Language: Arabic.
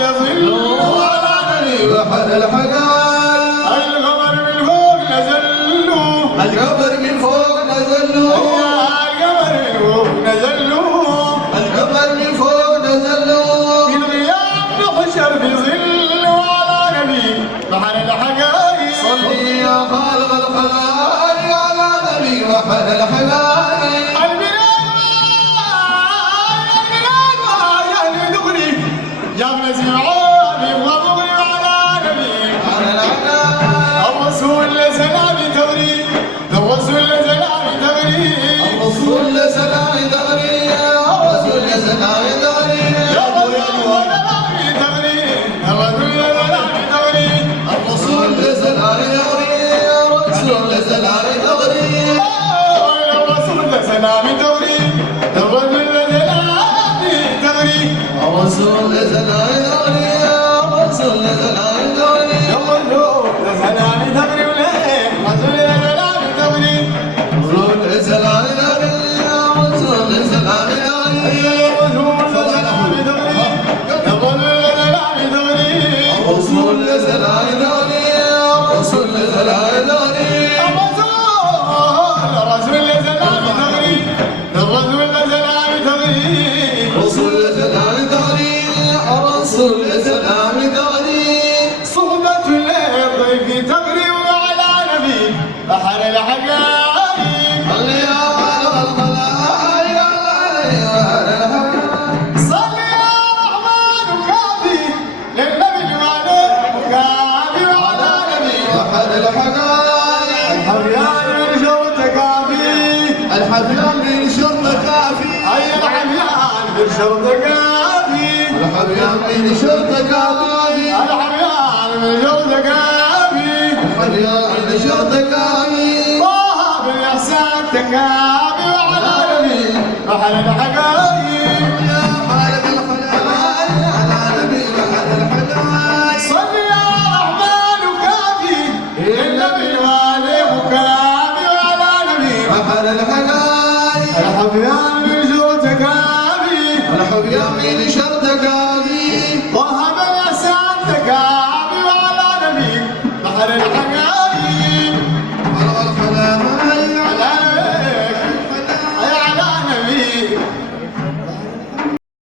يظل على نبي بحر الحقائق. القمر من فوق نزل له، القمر من فوق نزل له، القمر من فوق نزل له، القمر من فوق نزل له. في الغياب نحشر في ظل على نبي بحر الحقائق. صلي يا خالق الخلائق على نبي بحر الحقائق. يا ابن زعامي وضوي على نبي الرسول لسلام تغري، الرسول لسلام تغري، الرسول لسلام تغري، الرسول لسلام تغري، يا الرسول لسلام تغري، الرسول لسلام تغري، الرسول لسلام تغري، الرسول لسلام تغري، الرسول لسلام تغري، الرسول الرسول لسلام تغري، الرسول لسلام تغري، الرسول لسلام تغري، الرسول لسلام تغري، الرسول لسلام تغري، الرسول لسلام تغري، الرسول لسلام تغري، الرسول لسلام تغري، الرسول لسلام تغري، الرسول لسلام تغري، الرسول لسلام تغري، الرسول لسلام تغري. صحبة للضيف تغري وعلى نبي بحر الحقائق. صل يا خالق الخلائق على بحر الحقائق. صل يا رحمن كافي للنبي الوالد كافي وعلى نبي بحر الحقائق. الحفيان من شرط كافي، الحفيان من شرط كافي، أي الحفيان من شرط كافي، الحفيان من شرط كافي، الحفيان من شرط كافي، الحفيان من شرط كافي. طه بالإحسان تكافي وعلى نبي بحر الحقائق.